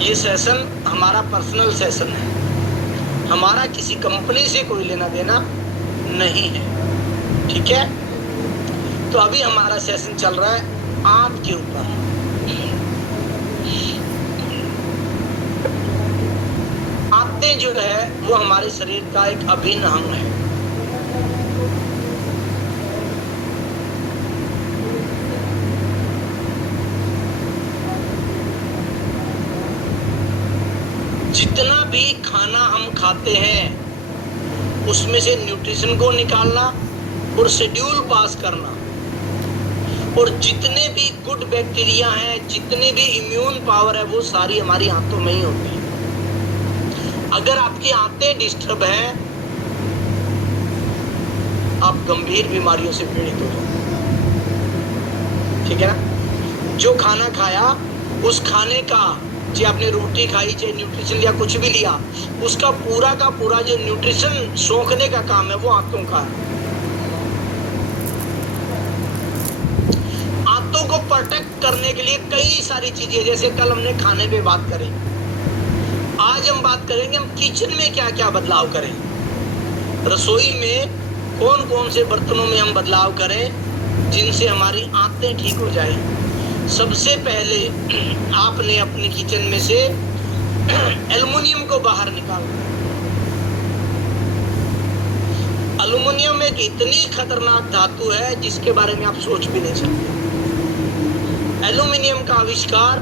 ये सेशन हमारा personal session है, हमारा किसी कंपनी से कोई लेना देना नहीं है, ठीक है। तो अभी हमारा सेशन चल रहा है आंत के ऊपर। आंतें जो है वो हमारे शरीर का एक अभिन्न अंग है। जितना भी खाना हम खाते हैं उसमें से न्यूट्रिशन को निकालना और शेड्यूल पास करना, और जितने भी गुड बैक्टीरिया हैं, जितने भी इम्यून पावर है, वो सारी हमारी आंतों में ही होती है। अगर आपकी आंतें डिस्टर्ब हैं, आप गंभीर बीमारियों से पीड़ित हो जाओगे, ठीक है ना। जो खाना खाया उस खाने का, चाहे आपने रोटी खाई, चाहे न्यूट्रिशन लिया, कुछ भी लिया, उसका पूरा का पूरा जो न्यूट्रिशन सोखने का काम है वो आंतों का है। आंतों को प्रोटेक्ट करने के लिए कई सारी चीजें, जैसे कल हमने खाने पे बात करी, आज हम बात करेंगे हम किचन में क्या क्या बदलाव करें, रसोई में कौन कौन से बर्तनों में हम बदलाव करें जिनसे हमारी आंतें ठीक हो जाए। सबसे पहले आपने अपनी किचन में से एल्युमिनियम को बाहर निकालना। एल्युमिनियम एक इतनी खतरनाक धातु है जिसके बारे में आप सोच भी नहीं सकते। एल्युमिनियम का आविष्कार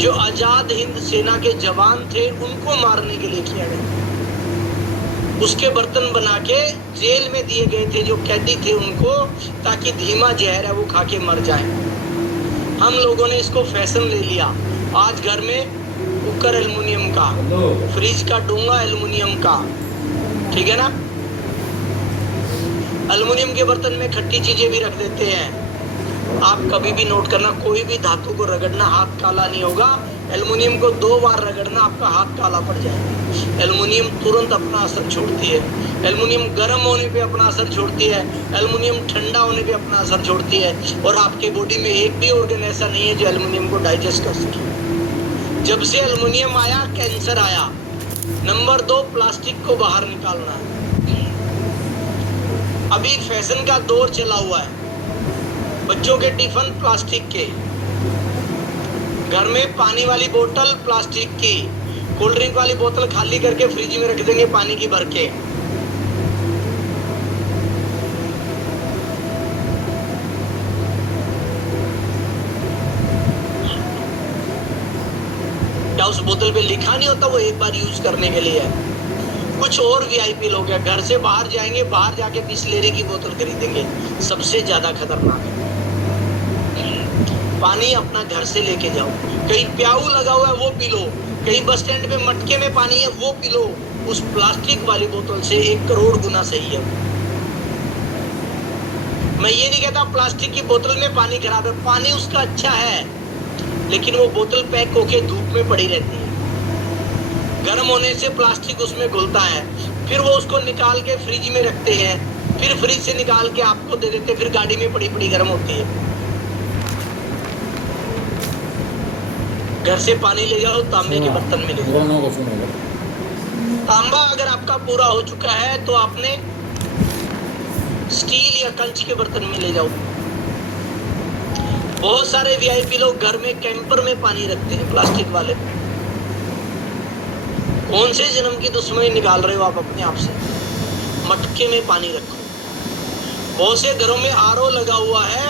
जो आजाद हिंद सेना के जवान थे उनको मारने के लिए किया गया। उसके बर्तन बना के जेल में दिए गए थे जो कैदी थे उनको, ताकि धीमा जहर है वो खा के मर जाए। हम लोगों ने इसको फैशन ले लिया। आज घर में कुकर एल्युमिनियम का, फ्रिज का डोंगा एल्युमिनियम का, ठीक है ना। एल्युमिनियम के बर्तन में खट्टी चीजें भी रख देते हैं। आप कभी भी नोट करना, कोई भी धातु को रगड़ना हाथ काला नहीं होगा। एल्युमिनियम को 2 बार रगड़ना आपका हाथ काला पड़ जाएगा। एल्युमिनियम तुरंत अपना असर छोड़ती है। एल्युमिनियम गर्म होने पे अपना असर छोड़ती है, एल्युमिनियम ठंडा होने पे अपना असर छोड़ती है। और आपके बॉडी में एक भी ऑर्गन ऐसा नहीं है जो एल्युमिनियम को डाइजेस्ट कर सके। जब से एल्युमिनियम आया कैंसर आया। नंबर 2, प्लास्टिक को बाहर निकालना है। अभी फैशन का दौर चला हुआ है, बच्चों के टिफिन प्लास्टिक के, घर में पानी वाली बोतल प्लास्टिक की, कोल्ड ड्रिंक वाली बोतल खाली करके फ्रिज में रख देंगे पानी की भर के। क्या उस बोतल पे लिखा नहीं होता वो एक बार यूज करने के लिए है। कुछ और वीआईपी लोग हैं, घर से बाहर जाएंगे, बाहर जाके बिस्लेरी की बोतल खरीदेंगे, सबसे ज्यादा खतरनाक है। पानी अपना घर से लेके जाओ। कहीं प्याऊ लगा हुआ है वो पी लो, कहीं बस स्टैंड पे मटके में पानी है वो पी लो। उस प्लास्टिक वाली बोतल से 1 करोड़ गुना सही है। मैं ये नहीं कहता प्लास्टिक की बोतल में पानी खराब है, पानी उसका अच्छा है, लेकिन वो बोतल पैक होके धूप में पड़ी रहती है। गर्म होने से प्लास्टिक उसमें घुलता है, फिर वो उसको निकाल के फ्रिज में रखते हैं, फिर फ्रिज से निकाल के आपको दे देते, फिर गाड़ी में पड़ी पड़ी गर्म होती है। घर से पानी ले जाओ, तांबे के बर्तन में ले जाओ। तांबा अगर आपका पूरा हो चुका है तो आपने स्टील या कंच के बर्तन में ले जाओ। बहुत सारे वीआईपी लोग घर में कैंपर में पानी रखते हैं, प्लास्टिक वाले। कौन से जन्म की दुश्मनी निकाल रहे हो आप अपने आप से? मटके में पानी रखो। बहुत से घरों में आरओ लगा हुआ है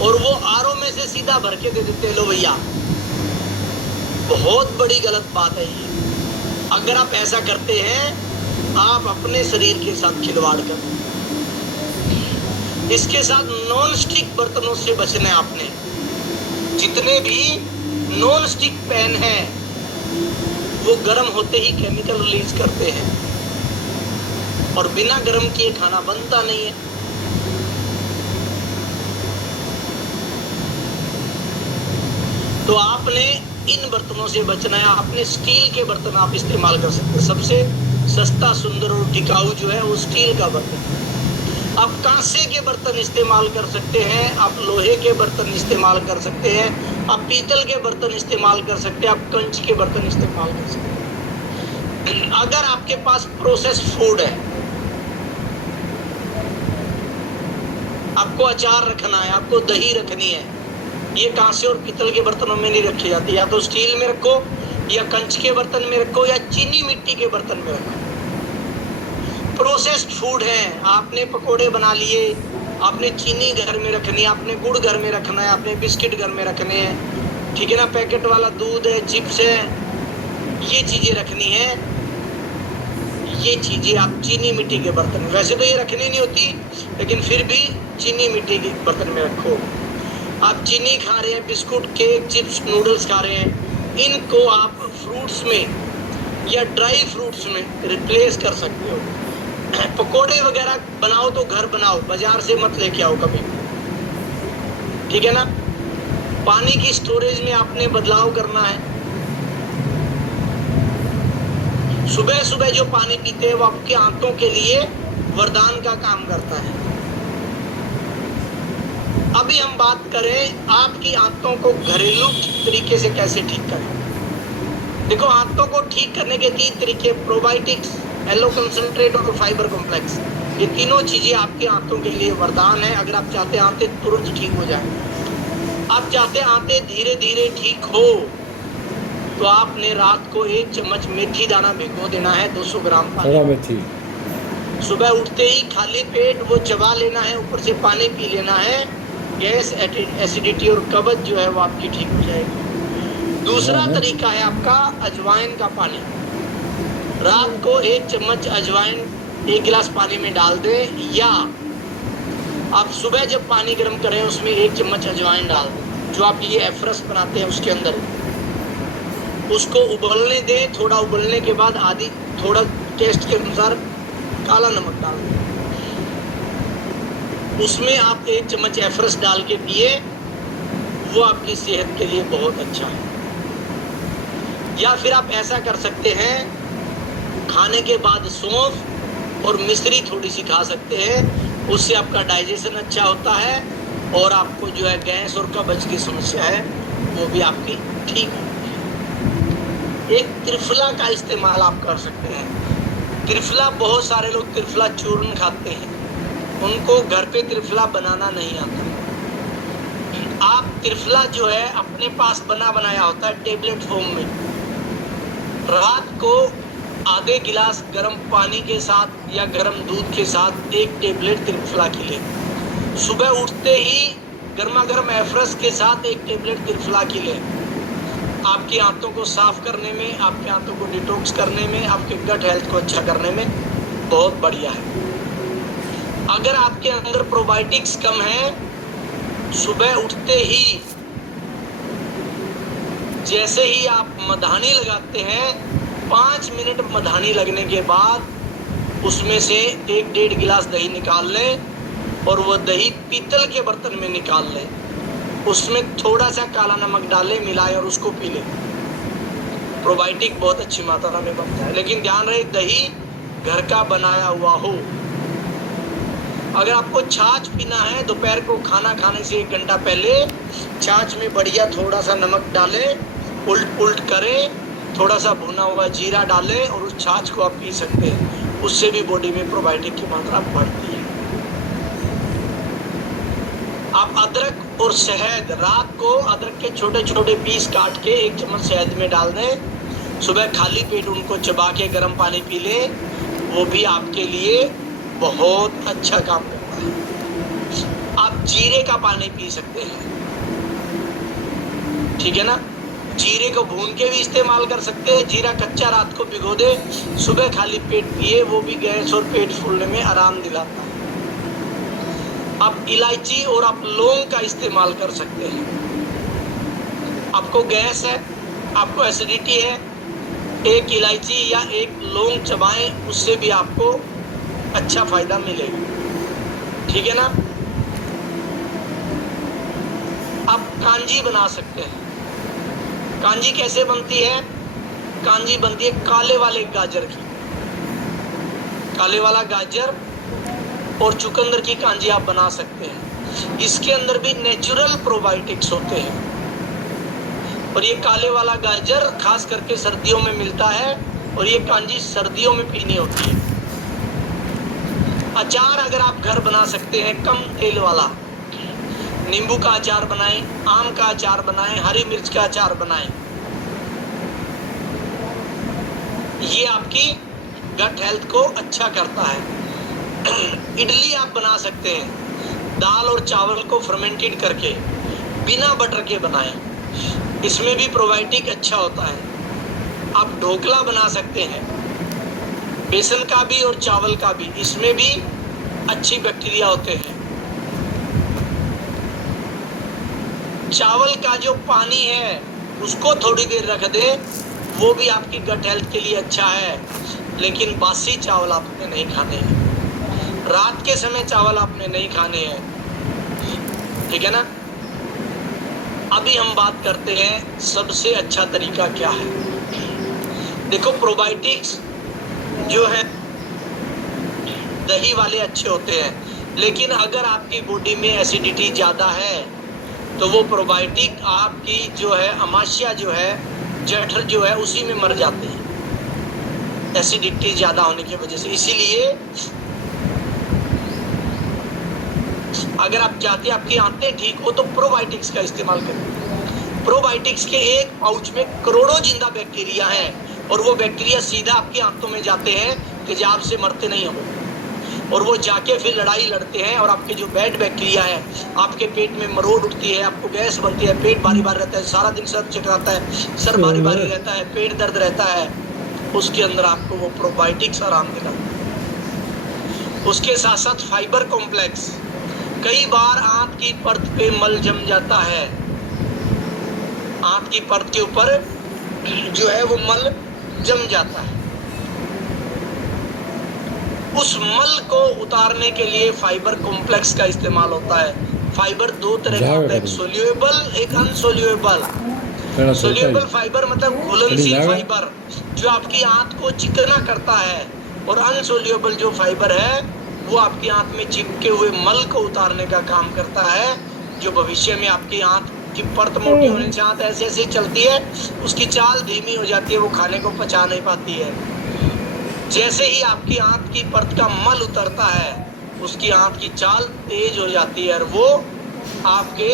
और वो आरओ में से सीधा भर के दे देते, लो भैया। बहुत बड़ी गलत बात है ये। अगर आप ऐसा करते हैं आप अपने शरीर के साथ खिलवाड़ कर। इसके साथ नॉन स्टिक बर्तनों से बचना है आपने। जितने भी नॉन स्टिक पैन हैं वो गर्म होते ही केमिकल रिलीज करते हैं और बिना गर्म किए खाना बनता नहीं है। तो आपने इन बर्तनों से बचना है। आपने स्टील के बर्तन आप इस्तेमाल कर सकते हैं। सबसे सस्ता, सुंदर और टिकाऊ जो है वो स्टील का बर्तन। आप कांसे के बर्तन इस्तेमाल कर सकते हैं, आप लोहे के बर्तन इस्तेमाल कर सकते हैं, आप पीतल के बर्तन इस्तेमाल कर सकते हैं, आप कंच के बर्तन इस्तेमाल कर सकते हैं। अगर आपके पास प्रोसेस फूड है, आपको अचार रखना है, आपको दही रखनी है, ये कांसे और पीतल के बर्तनों में नहीं रखी जाती। या तो स्टील में रखो, या कंच के बर्तन में रखो, या चीनी मिट्टी के बर्तन में रखो। प्रोसेस्ड फूड है, आपने पकोड़े बना लिए, आपने चीनी घर में रखनी है, आपने गुड़ घर में रखना है, आपने बिस्किट घर में रखने हैं, ठीक है ना, पैकेट वाला दूध है, चिप्स है, ये चीजें रखनी है। ये चीजें आप चीनी मिट्टी के बर्तन में, वैसे तो ये रखनी नहीं होती, लेकिन फिर भी चीनी मिट्टी के बर्तन में रखो। आप चीनी खा रहे हैं, बिस्कुट, केक, चिप्स, नूडल्स खा रहे हैं, इनको आप फ्रूट्स में या ड्राई फ्रूट्स में रिप्लेस कर सकते हो। पकोड़े वगैरह बनाओ तो घर बनाओ, बाजार से मत लेके आओ कभी, ठीक है ना। पानी की स्टोरेज में आपने बदलाव करना है। सुबह सुबह जो पानी पीते हैं वो आपके आंतों के लिए वरदान का काम करता है। अभी हम बात करें आपकी आंतों को घरेलू तरीके से कैसे ठीक करें। देखो, आंतों को ठीक करने के 3 तरीके, प्रोबायोटिक्स, एलो कंसंट्रेट और फाइबर कॉम्प्लेक्स, ये तीनों चीजें आपके आंतों के लिए वरदान है। अगर आप चाहते हैं आंतें तुरंत ठीक हो जाए, आप चाहते हैं आंतें धीरे धीरे ठीक हो, तो आपने रात को 1 चम्मच मेथी दाना भिगो देना है 200 ग्राम पानी मेथी। सुबह उठते ही खाली पेट वो चबा लेना है, ऊपर से पानी पी लेना है। गैस, एसिडिटी और कब्ज जो है वो आपकी ठीक हो जाएगी। दूसरा तरीका है आपका अजवाइन का पानी। रात को 1 चम्मच अजवाइन 1 गिलास पानी में डाल दें, या आप सुबह जब पानी गर्म करें उसमें 1 चम्मच अजवाइन डाल दें, जो आप ये एफरस बनाते हैं उसके अंदर, उसको उबलने दें। थोड़ा उबलने के बाद आधी थोड़ा टेस्ट के अनुसार काला नमक डाल दें, उसमें आप 1 चम्मच एफरस डाल के पिए, वो आपकी सेहत के लिए बहुत अच्छा है। या फिर आप ऐसा कर सकते हैं, खाने के बाद सौंफ और मिश्री थोड़ी सी खा सकते हैं, उससे आपका डाइजेशन अच्छा होता है और आपको जो है गैस और कब्ज की समस्या है वो भी आपकी ठीक होती है। एक त्रिफला का इस्तेमाल आप कर सकते हैं। त्रिफला, बहुत सारे लोग त्रिफला चूर्ण खाते हैं, उनको घर पे त्रिफला बनाना नहीं आता। आप त्रिफला जो है अपने पास बना बनाया होता है टेबलेट फॉर्म में, रात को आधे गिलास गर्म पानी के साथ या गर्म दूध के साथ 1 टेबलेट त्रिफला की लें। सुबह उठते ही गर्मा गर्म एफरस के साथ 1 टेबलेट त्रिफला की लें। आपकी आंतों को साफ करने में, आपके आंतों को डिटॉक्स करने में, आपके गट हेल्थ को अच्छा करने में बहुत बढ़िया है। अगर आपके अंदर प्रोबायोटिक्स कम है, सुबह उठते ही जैसे ही आप मधानी लगाते हैं, 5 मिनट मधानी लगने के बाद उसमें से 1-1.5 गिलास दही निकाल लें और वो दही पीतल के बर्तन में निकाल लें, उसमें थोड़ा सा काला नमक डालें, मिलाएं और उसको पी लें। प्रोबायोटिक बहुत अच्छी मात्रा में बनता है, लेकिन ध्यान रहे दही घर का बनाया हुआ हो। अगर आपको छाछ पीना है, दोपहर को खाना खाने से 1 घंटा पहले छाछ में बढ़िया थोड़ा सा नमक डालें, उल्ट पुल्ट करें, थोड़ा सा भुना हुआ जीरा डालें और उस छाछ को आप पी सकते हैं। उससे भी बॉडी में प्रोबायोटिक की मात्रा बढ़ती है। आप अदरक और शहद, रात को अदरक के छोटे छोटे पीस काट के 1 चम्मच शहद में डाल दें, सुबह खाली पेट उनको चबा के गर्म पानी पी लें, वो भी आपके लिए बहुत अच्छा काम करता है। आप जीरे का पानी पी सकते हैं, ठीक है ना। जीरे को भून के भी इस्तेमाल कर सकते हैं। जीरा कच्चा रात को भिगो दे, सुबह खाली पेट पिए, वो भी गैस और पेट फूलने में आराम दिलाता है। आप इलायची और आप लौंग का इस्तेमाल कर सकते हैं। आपको गैस है, आपको एसिडिटी है, 1 इलायची या 1 लौंग चबाएं, उससे भी आपको अच्छा फायदा मिलेगा, ठीक है ना। आप कांजी बना सकते हैं। कांजी कैसे बनती है? कांजी बनती है काले वाले गाजर की। काले वाला गाजर और चुकंदर की कांजी आप बना सकते हैं। इसके अंदर भी नेचुरल प्रोबायोटिक्स होते हैं। और ये काले वाला गाजर खास करके सर्दियों में मिलता है और ये कांजी सर्दियों में पीनी होती है। अचार अगर आप घर बना सकते हैं कम तेल वाला, नींबू का अचार बनाएं, आम का अचार बनाएं, हरी मिर्च का अचार बनाएं, ये आपकी गट हेल्थ को अच्छा करता है। इडली आप बना सकते हैं, दाल और चावल को फर्मेंटेड करके बिना बटर के बनाएं, इसमें भी प्रोबायोटिक अच्छा होता है। आप ढोकला बना सकते हैं, बेसन का भी और चावल का भी, इसमें भी अच्छी बैक्टीरिया होते हैं। चावल का जो पानी है उसको थोड़ी देर रख दें, वो भी आपकी गट हेल्थ के लिए अच्छा है। लेकिन बासी चावल आपने नहीं खाने हैं, रात के समय चावल आपने नहीं खाने हैं, ठीक है ना। अभी हम बात करते हैं सबसे अच्छा तरीका क्या है। देखो, प्रोबायोटिक्स जो है दही वाले अच्छे होते हैं, लेकिन अगर आपकी बॉडी में एसिडिटी ज़्यादा है तो वो प्रोबायोटिक आपकी जो है अमाशय जो है, जठर जो है, उसी में मर जाते हैं एसिडिटी ज़्यादा होने की वजह से। इसीलिए अगर आप चाहते हैं आपकी आंतें ठीक हो तो प्रोबायोटिक्स का इस्तेमाल करें। प्रोबायोटिक्स के एक पाउच में करोड़ों जिंदा बैक्टीरिया हैं और वो बैक्टीरिया सीधा आपकी आंतों में जाते हैं, तेजाब से मरते नहीं हो, और वो जाके फिर लड़ाई लड़ते हैं और आपके जो बैड बैक्टीरिया है, आपके पेट में मरोड़ उठती है, आपको गैस बनती है, पेट भारी भारी रहता है, सारा दिन सर चकराता है, सर भारी भारी रहता है, पेट दर्द रहता है, उसके अंदर आपको वो प्रोबायोटिक्स आराम दिलाता है। उसके साथ साथ फाइबर कॉम्प्लेक्स, कई बार आंत की परत पे मल जम जाता है, आंत की परत के ऊपर जो है वो मल जम जाता है, उस मल को उतारने के लिए फाइबर कॉम्प्लेक्स का इस्तेमाल होता है। फाइबर दो तरह का होता है, एक सोल्यूएबल, एक अनसोल्यूएबल। सोल्यूएबल फाइबर मतलब घुलनशील फाइबर जो आपकी आंत को चिकना करता है, और अनसोल्यूएबल जो फाइबर है वो आपकी आंत में चिपके हुए मल को उतारने का काम करता है, जो भविष्य में आपकी आंत की परत मोटी होने से आंत ऐसे ऐसे चलती है, उसकी चाल धीमी हो जाती है, वो खाने को पचा नहीं पाती है। जैसे ही आपकी आंत की परत का मल उतरता है, उसकी आंत की चाल तेज हो जाती है और वो आपके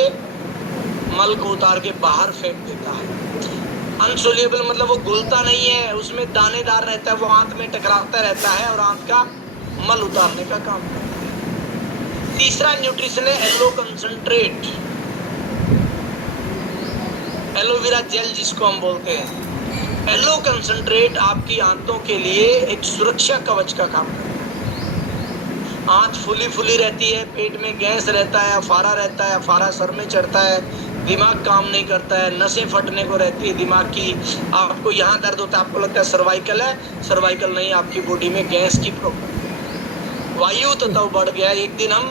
मल को उतार के बाहर फेंक देता है। अनसोल्यूएबल मतलब वो घुलता नहीं है, उसमें दानेदार रहता है, वो आंत में टकराता रहता है और आंत का मल उतारने का काम करता है। तीसरा न्यूट्रिशन है एलो कंसंट्रेट, एलोवेरा जेल जिसको हम बोलते हैं। एलो कंसंट्रेट आपकी आंतों के लिए एक सुरक्षा कवच का काम करता है। आंत फुली फुली रहती है, पेट में गैस रहता है, अफारा रहता है, अफारा सर में चढ़ता है, दिमाग काम नहीं करता है, नसें फटने को रहती है दिमाग की, आपको यहाँ दर्द होता है, आपको लगता है सर्वाइकल है, सर्वाइकल नहीं, आपकी बॉडी में गैस की प्रॉब्लम, वायु तत्व बढ़ गया। एक दिन हम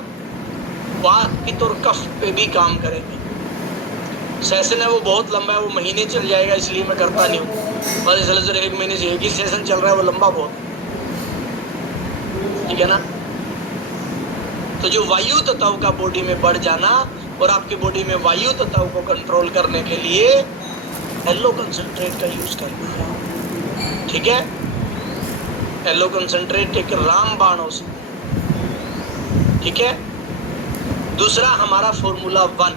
वात, पित्त और कफ पे भी काम करेंगे। सेशन है वो बहुत लंबा है, वो महीने चल जाएगा, इसलिए मैं करता नहीं हूँ। बस इसलिए एक महीने से एक ही सेशन चल रहा है, वो लंबा बहुत, ठीक है ना। तो जो वायु तत्व का बॉडी में बढ़ जाना और आपकी बॉडी में वायु तत्व को कंट्रोल करने के लिए एलो कंसंट्रेट का यूज करना है, ठीक है। एलो कंसंट्रेट एक रामबाण हो सकता है, ठीक है। दूसरा हमारा फॉर्मूला 1,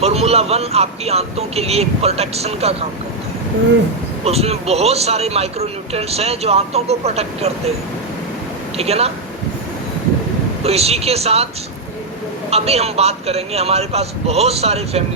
फॉर्मूला 1 आपकी आंतों के लिए प्रोटेक्शन का काम करता है। उसमें बहुत सारे माइक्रोन्यूट्रिएंट्स हैं जो आंतों को प्रोटेक्ट करते हैं, ठीक है ना। तो इसी के साथ अभी हम बात करेंगे, हमारे पास बहुत सारे फैमिली